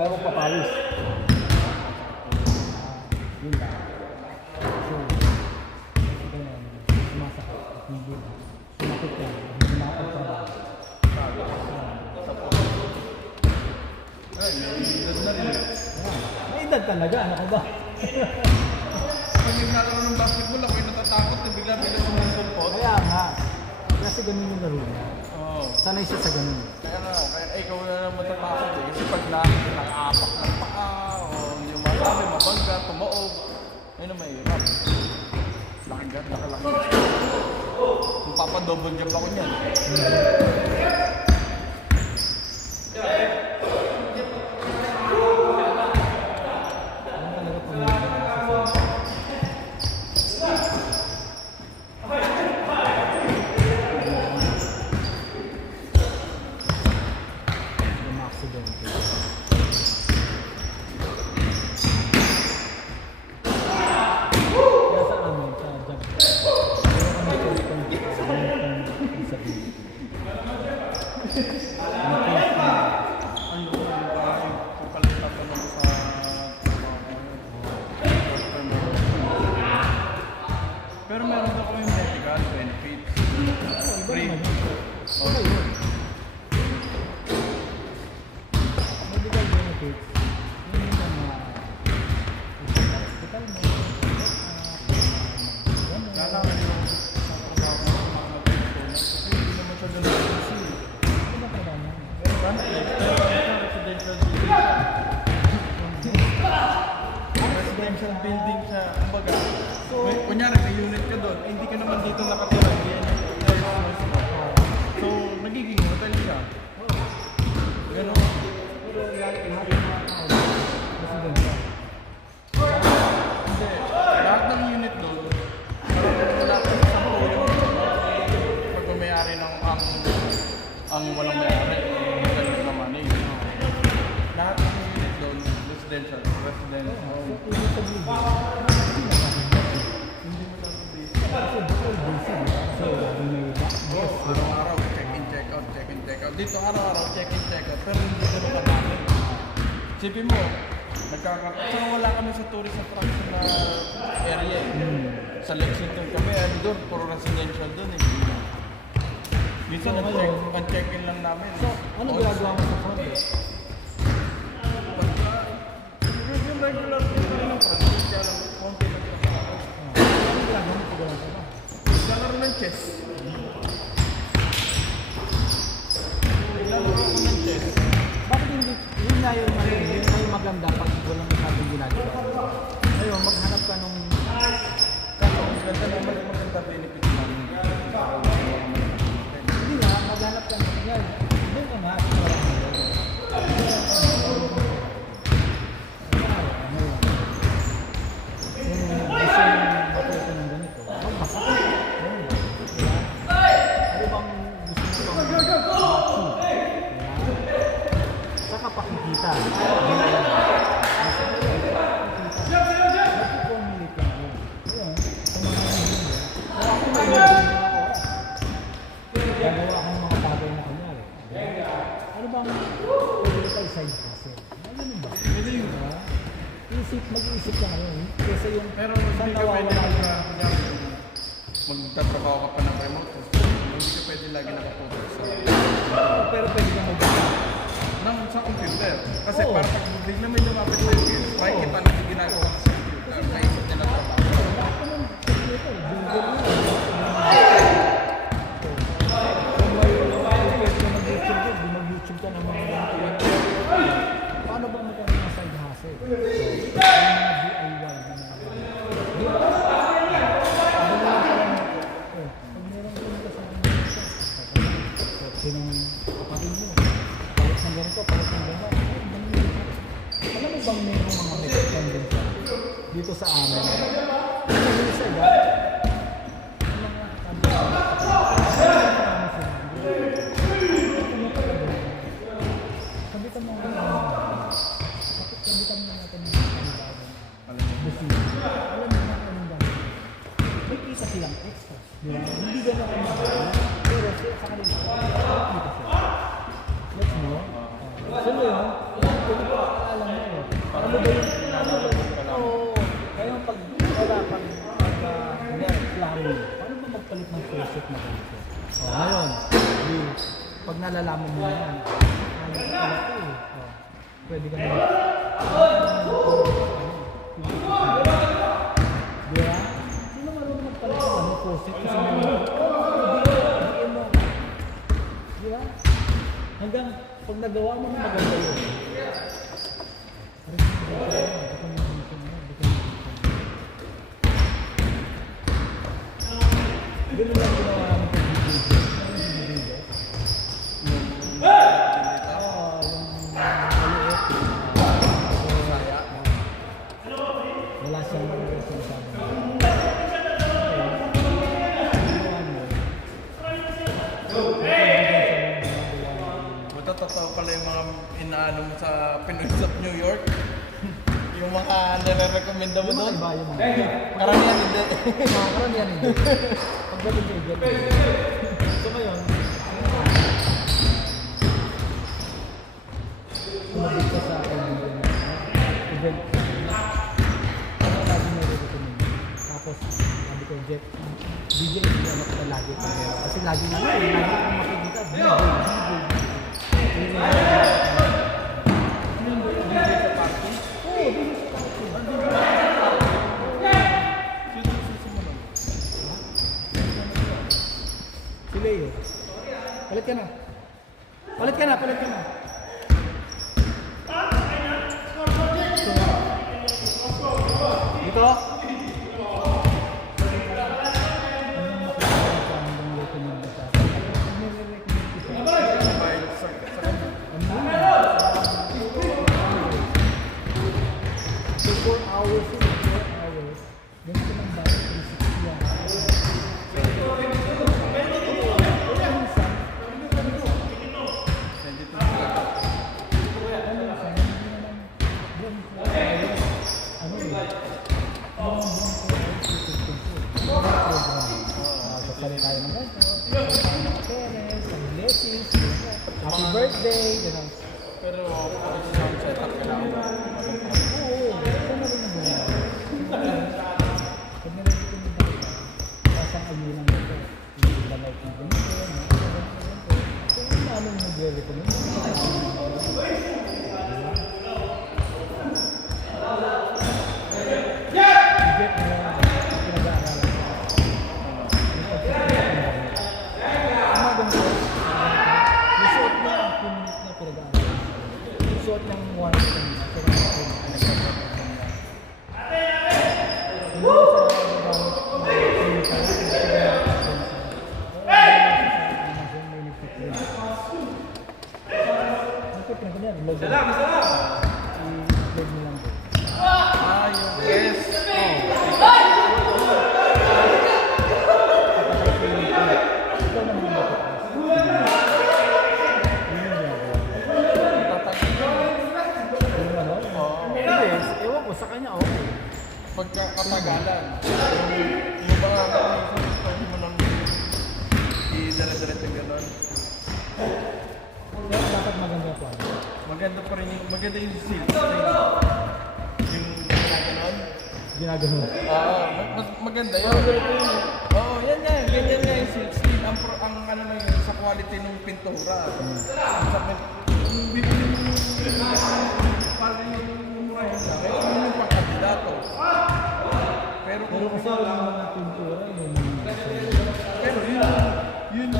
Kaya ko papawis. Yun lang. So, ganun, sumasakit at hindi na. Sumakit ka, hindi nakapagtrabaho. Ay, may edad na rin. May edad talaga, ano ka ba? Pag naglalaro ng basketball, ako'y natatakot na bigla-bigla sumusulpot. Kaya nga. Kasi ganun yung laro niya. Oo. Sanay siya sa ganun. Kaya nga, ikaw na naman matatakot eh. Kasi pag nakaapak ng paa, o hindi mo masabi, mabangga, tumaog, ayun na mahirap. Lakigat, nakalaki. Kung papadouble jump ako niyan. Ano talaga pag nasa aksidente. Kaya sa amin, sa job, meron kami disability. Ayun, parang kukalita pa naman sa pero meron daw kami medical benefits. Free. Okay yun. Medical benefits, yun yung mga hospital mo, Sana yung sa trabaho ng mga nag-phone kasi hindi naman siya ganun kasi. ano pa ba yan? Sana residential building. Residential building siya. Kumbaga, kunyari may unit ka doon, hindi ka naman dito nakatira. So, nagiging hotel siya. Ganun. Pero lahat ng mga tao, residential. Hindi. Lahat ng unit doon, wala ka sa pag may-ari ng ang walang may-ari, ganun naman eh. Lahat ng unit doon, residential. So, ibig sabihin, Hindi mo lang sabihin. kasi bukol busy, so may boss, Araw-araw, check-in, check-out, check-in, check-out. Dito araw-araw, check-in, check-out. Pero hindi ganun kadami. Sipin mo, so wala kami sa tourist attraction na area eh. Sa Lexington kami, doon, puro residential doon eh. Minsan, ang check-in lang namin. So, ano ginagawa mo sa front desk? Yung regular tour ng Francis, kaya lang, konti lang sa ako. Ano ginagawa mo pag ka ba? Naglalaro ng chess. Naglalaro ako ng chess. Bakit hindi, yun nga yung maganda pag walang masyadong ginagawa? Ayun, maghanap ka nung, Ang ganda naman yung maganda benefit namin. hindi nga, maghanap ka nung, yan, doon ka nga, saka pakikita. Gagawa ka ng mga bagay na kunyari. Ano bang pwede tayo side hustle? Ano ba? Pwede yun. Mag-iisip ka ngayon. Kasi yung Pero hindi saan ka pwede nawawala magtatrabaho ka pa ng remote. Hindi ka pwede lagi nakapokus sa pero pwede kang sa computer. Kasi Oo. para pag bigla may lumapit sa iyo, makikita na yung ginagawa ka sa computer. Naisip nila trabaho. Mag-YouTube ka ng mga paano ba magkaroon ng side hustle? So, yung mga DIY na mga di ba? Pag meron ka nito sa mga sinong kapatid mo, palit ng ganito, palit ng ganito. Alam mo bang meron mga Mexican din siya dito sa amin? Ano yung isa, ba? Sabitan mo nga natin ng panibago. Alam mo. Alam mo na anong gagawin. May kita silang extra. Di ba? Hindi ganun ang mga pero sa kanila, kita sila. Let's know. So yun, pwede ko Ano ba yung Oo. Kaya pag plano, paano ba magpalit ng faucet na ganito? Ngayon, pag nalalaman mo yan, ano ka pala ito eh. Pwede ka na. Di ba? Sino marunong magpalit ng faucet? Kasi mo. Di ba? Hanggang pag nagawa mo na maganda yun. Ganun lang ginawa namin sa video. Wala siyang sinasabi. Totoo pala yung mga inaano mo sa Pinoys of New York. Yung mga nire-recommenda mo doon. Iba yung mga. Karamihan hindi. Karamihan hindi. Pagdating sa event. So ngayon, sumabit ka sa event. Ano lagi may recommend? Tapos, sabi ko, Jeff, DJ, hindi ano ka lagi. Kasi lagi na lagi kang makikita. DJ sa party? Oo, DJ sa party. Si Leo. Palit ka na. Palit ka na. Dito? So 4 hours yun, 4 hours. Ganito lang ba? 360 yan. Sasali tayo ng ganito. Happy birthday! Ganun. Pero sound setup kailangan mo. Oo, ito na rin ang gano'n. Pag narinig ko nito, pasang ayunan nito. Hindi ba like ng ganito, ganito. Kung paano mo nagre-recommend? Get mo yan. Pinag-aaralan. Ang maganda, yung suot niya, ang pumunit na pinag-aaralan. Yung suot ng one thing, Yung yes. Ewan ko, sa kanya okay. Pagkakatagalan. Yung mga gusto mo nang i-dire-direct yung gano'n. Pero dapat maganda po. Maganda pa rin yung, maganda yung seal. Yung gano'n. Ginagawa. Mas maganda yun. Oo, yan nga. Ganyan nga yung seal. Steel. Ang ano na yun, sa quality ng pintura. Yung bibili mo parang yung murahin lang. Ito yung pangkandidato. Pero Kasi yung mga pintura, pero yun yung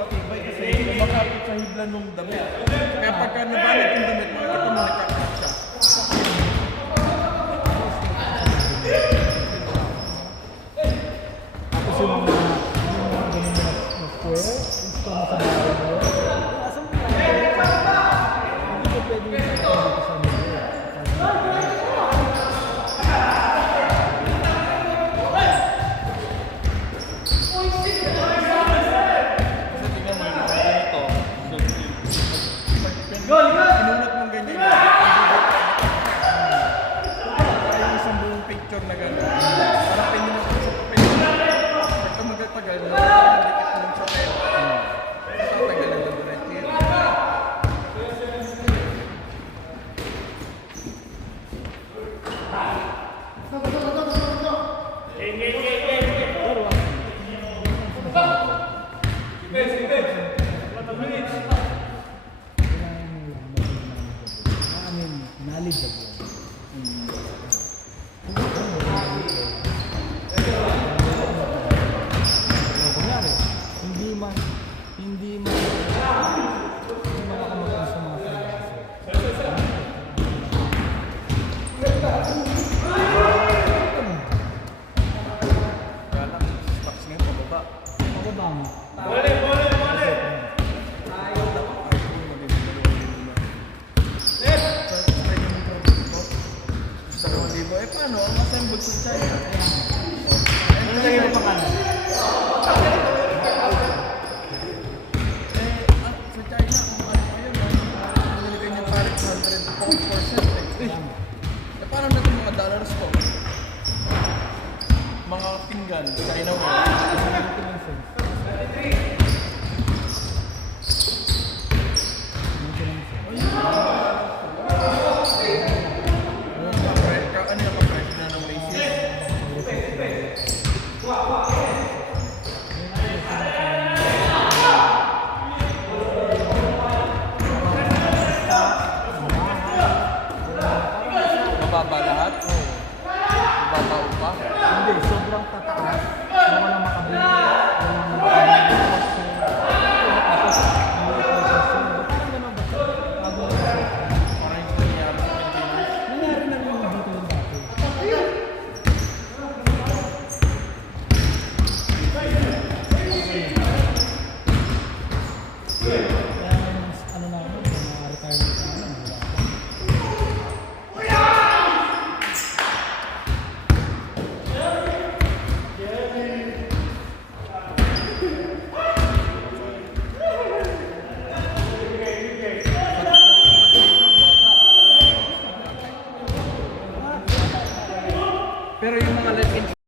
matibay kasi makapit sa hibla nung damit. Kaya pagka nabalit yung damit, makikita mo nagkakap siya. tapos yung mga ganun na square, gusto mo sa bahay mo. Asan mo na? Hindi ko pwede yung dito sa mga. Kasi tingnan mo yung mga ganito. Pinunat mong ganyan yun. Kaya yung isang buong picture na gano'n. Para pinunat mo sa papel. Pagka magtatagal, nakakadikit mo sa papel. Tatagalan ng diretso yun. knowledgeable. Kunyari, hindi man makakamagin sa mga freelancer. Kaya lang, stocks ngayon pababa. Pababa mo. Eh paano? Ang assemble sa China. Ano lagay mo pa kanan? Sa China, kung ano pa yun, nilagay niya tariff 104%. Eh paano na itong mga dollars ko? Mga pinggan, China mo. Ano yung kapresyo na ng Macy's? Mababa lahat? Mababa upa? Hindi, sobrang tataas na walang makabili, walang makabili. Tapos, hindi ito sa sundo. Parang ganun ba? Bago lang. Parang yung nangyari sa Pilipinas. Nangyari na rin yung dito yung dati. Kaya ano na ako, mga retirement na ano, wala pa. Pero yung mga life